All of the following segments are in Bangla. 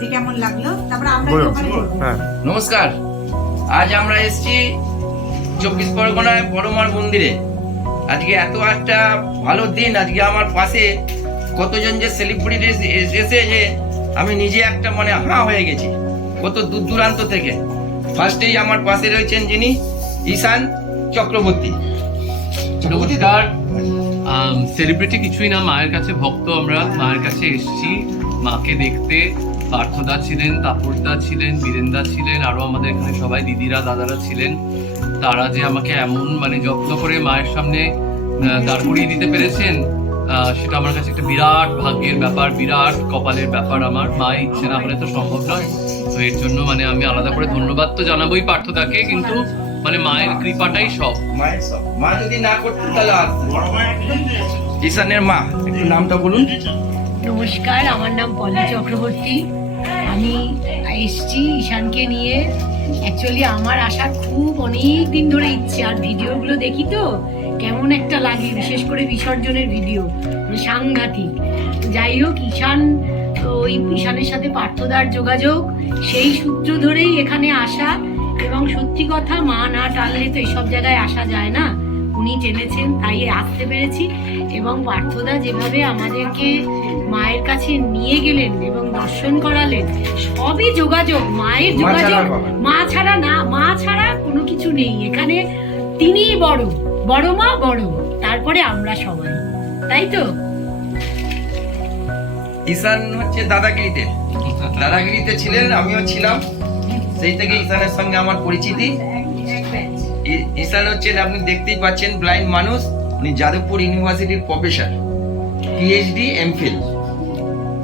যে কেমন লাগল? তারপরে আমরা হ্যাঁ। নমস্কার। আজ আমরা এসেছি চব্বিশ পরগনায় বড়মার মন্দিরে। আজকে এত একটা ভালো দিন আজকে আমার পাশে কতজন যে সেলিব্রিটি এসে যে আমি নিজে একটা মানে হাঁ হয়ে গেছি কত দূর দূরান্ত থেকে। ফার্স্টেই আমার পাশে রয়েছেন যিনি ঈশান চক্রবর্তী। নমস্কার। সেলিব্রিটি কিছুই না মায়ের কাছে ভক্ত আমরা মায়ের কাছে এসেছি। মাকে দেখতে। পার্থদা ছিলেন তাপসদা ছিলেন বীরেন্দা ছিলেন আরও আমাদের এখানে সবাই দিদিরা দাদারা ছিলেন। তারা যে আমাকে এমন মানে যত্ন করে মায়ের সামনে দাঁড় করিয়ে দিতে পেরেছেন সেটা আমার কাছে একটা বিরাট ভাগ্যের ব্যাপার বিরাট কপালের ব্যাপার আমার। মা ইচ্ছে না হলে তো সম্ভব নয়। তো এর জন্য মানে আমি আলাদা করে ধন্যবাদ তো জানাবোই পার্থদাকে কিন্তু মানে মায়ের কৃপাটাই সব। মায়ের সব। মা যদি না করতেন তাহলে ঈশানের মা একটু নামটা বলুন। নমস্কার, আমার নাম পলি চক্রবর্তী। আমি এসছি ঈশানকে নিয়ে। অ্যাকচুয়ালি আমার আসার খুব অনেক দিন ধরে ইচ্ছে, আর ভিডিওগুলো দেখি তো, কেমন একটা লাগে, বিশেষ করে বিসর্জনের ভিডিও মানে সাংঘাতিক। যাই হোক, ঈশান ওই ঈশানের সাথে পার্থদার যোগাযোগ, সেই সূত্র ধরেই এখানে আসা, এবং সত্যি কথা, মা না টানলে তো এইসব জায়গায় আসা যায় না। উনি টেনেছেন তাই আসতে পেরেছি। এবং পার্থদা যেভাবে আমাদেরকে মায়ের কাছে নিয়ে গেলেন এবং দর্শন করালেন সবই যোগাযোগ মায়ের যোগাযোগ। মা ছাড়া না মা ছাড়া কোনো কিছু নেই। এখানে তিনিই বড় বড় মা বড়। তারপরে আমরা সবাই। তাই তো? ঈশান হচ্ছে দাদাগিরিতে। দাদাগিরিতে ছিলেন আমিও ছিলাম। সেই থেকে ঈশানের সঙ্গে আমার পরিচিতি। ই- ঈশান হচ্ছেন আপনি দেখতেই পাচ্ছেন ব্লাইন্ড মানুষ উনি যাদবপুর ইউনিভার্সিটির প্রফেসর পিএইচডি এমফিল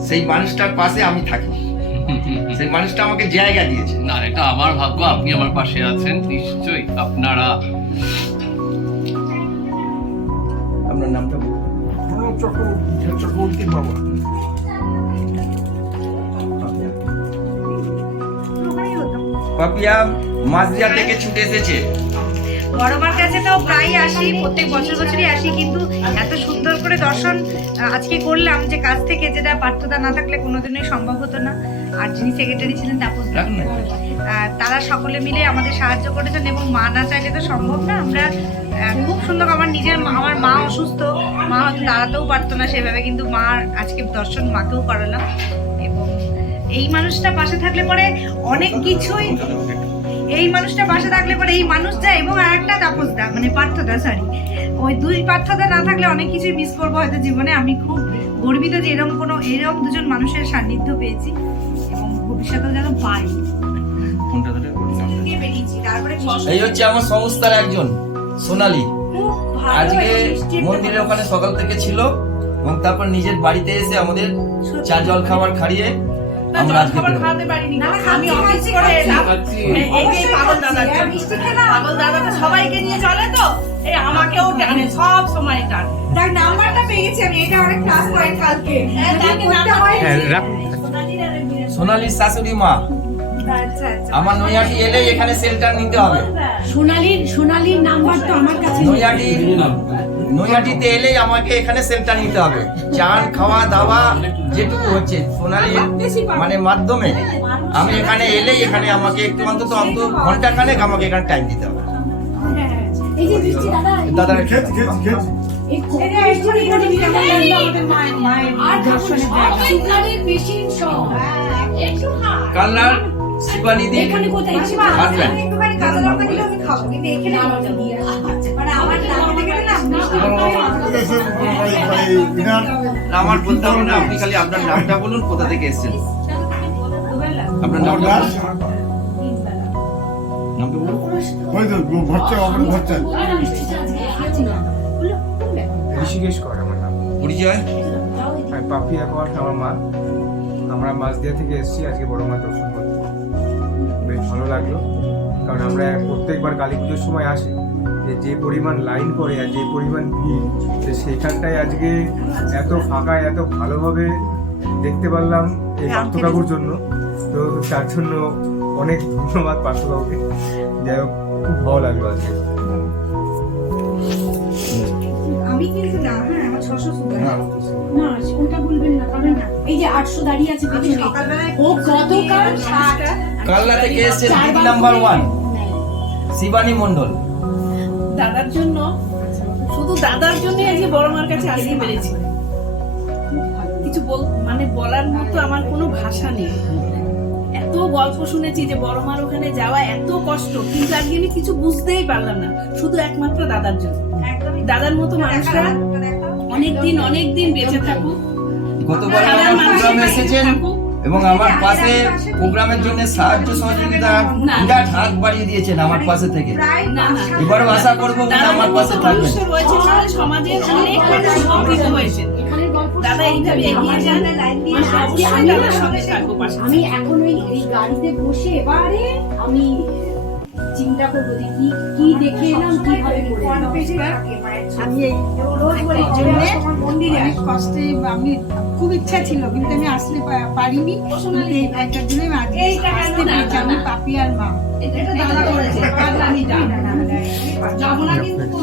সেই মানুষটার পাশে আমি থাকি। সেই মানুষটা আমাকে জায়গা দিয়েছে। না এটা আমার ভাগ্য আপনি আমার পাশে আছেন নিশ্চয়ই আপনারা আপনার নামটা বলুন। চক্রবর্তী চক্রবর্তী বাবা। পাপিয়া মাঝদিয়া থেকে ছুটে এসেছে। বড় মার কাছে তো প্রায় আসি প্রত্যেক বছর বছরই আসি কিন্তু এত সুন্দর করে দর্শন আজকে করলাম যে কাছ থেকে যেটা পার্থতা না থাকলে কোনোদিনই সম্ভব হতো না। আর যিনি সেক্রেটারি ছিলেন তাপস তারা সকলে মিলে আমাদের সাহায্য করেছেন এবং মা না চাইলে তো সম্ভব না। আমরা খুব সুন্দর আমার নিজের আমার মা অসুস্থ। মা হয়তো দাঁড়াতেও পারতো না সেভাবে কিন্তু মার আজকে দর্শন মাকেও করালাম। এবং এই মানুষটা পাশে থাকলে পরে অনেক কিছুই এই মানুষটা পাশে থাকলে পরে এই মানুষ মানুষটা এবং আর একটা তাপসদা মানে পার্থদা সরি ওই দুই পার্থদা না থাকলে অনেক কিছুই মিস করব হয়তো জীবনে। আমি খুব গর্বিত যে এরকম কোনো এরকম দুজন মানুষের সান্নিধ্য পেয়েছি এবং ভবিষ্যতেও যেন পাই। দিয়ে এই হচ্ছে আমার সংস্থার একজন সোনালী। আজকে মন্দিরের ওখানে সকাল থেকে ছিল এবং তারপর নিজের বাড়িতে এসে আমাদের চা জল খাবার খাইয়ে আমরা আজকে বেরোবো। না, আমি অফিস করে এলাম এই পাগল দাদা মিষ্টি খেলাম। পাগল দাদা সবাইকে নিয়ে চলে তো। এই আমাকেও টানে সব সময় টানে তার নাম্বারটা পেয়ে গেছি আমি এটা অনেক ক্লাস পয়েন্ট কালকে। যদি করতে রাখুন সোনালীর শাশুড়ি মা। আচ্ছা আচ্ছা। আমার নৈহাটি এলে এখানে সেন্টার নিতে হবে। সোনালির সোনালির নাম্বার তো আমার কাছে নেই। নৈহাটি নৈহাটিতে এলেই আমাকে এখানে সেন্টার নিতে হবে। চান খাওয়া দাওয়া যেটুকু হচ্ছে সোনালী মানে মাধ্যমে। আমি এখানে এলেই এখানে আমাকে একটু অন্তত অন্ত ঘণ্টা খানেক আমাকে এখানে টাইম দিতে হবে। এই যে দাদা একটু শিবানিদি এখানে কোথায়? আমার বলতে হবে না আপনি খালি আপনার নামটা বলুন কোথা থেকে এসেছেন? আপনার নামটা। নামটা বলুন। ভরছে অপরে ভরছে ঋষিকেশ কর আমার নাম। পরিচয়? আমি পাপি একবার আমার মা। আমরা মাঝদিয়া থেকে এসেছি আজকে বড় মা দর্শন করতে। বেশ ভালো লাগল। কারণ আমরা প্রত্যেকবার কালী পুজোর সময় আসি। যে যে পরিমাণ লাইন পড়ে আর যে পরিমাণ ভিড় তো সেইখানটায় আজকে এত ফাঁকায় এত ভালোভাবে দেখতে পারলাম এই পার্থকাকুর জন্য। তো তার জন্য অনেক ধন্যবাদ পার্থকাকুকে যাই হোক খুব ভালো লাগল আজকে। আমি কিন্তু না হ্যাঁ আমার ছশো হ্যাঁ, না ওটা বলবেন না কারণ এই যে আটশো দাঁড়িয়ে আছে পেছনে। ও গতকাল ষাট কালনা থেকে এসছে? নাম্বার ওয়ান শিবানী মন্ডল দাদার জন্য শুধু দাদার জন্যই আজকে বড় মার কাছে আসতে পেরেছি। কিছু বল মানে বলার মতো আমার কোনো ভাষা নেই। এত গল্প শুনেছি যে বড় মার ওখানে যাওয়া এত কষ্ট কিন্তু আজকে আমি কিছু বুঝতেই পারলাম না। শুধু একমাত্র দাদার জন্য। একদমই। দাদার মতো মানুষরা অনেক দিন অনেক দিন বেঁচে থাকুক। গতবার এবং আমার পাশে প্রোগ্রামের জন্য সাহায্য সহযোগিতা। বিরাট হাত বাড়িয়ে দিয়েছেন আমার পাশে থেকে। এবারও আশা করব আমার পাশে মতো থাকবেন মানুষ রয়েছে বলে সমাজের অনেক হয়েছে দাদা এইভাবে এগিয়ে যান। মানে অবশ্যই দাদার সঙ্গে থাকব পাশে। আমি এখন ওই এই গাড়িতে বসে এবারে আমি চিন্তা করব যে কি কি দেখে এলাম কীভাবে। আমি এই রোজ বলি জন্য অনেক কষ্টে আমি খুব ইচ্ছা ছিল কিন্তু আমি আসতে পারিনি। কিন্তু এই ভাইটার জন্য আমি আজকে এইটা কেন আসতে পেরেছি আমি পাপি আর মা। যাব না। কিন্তু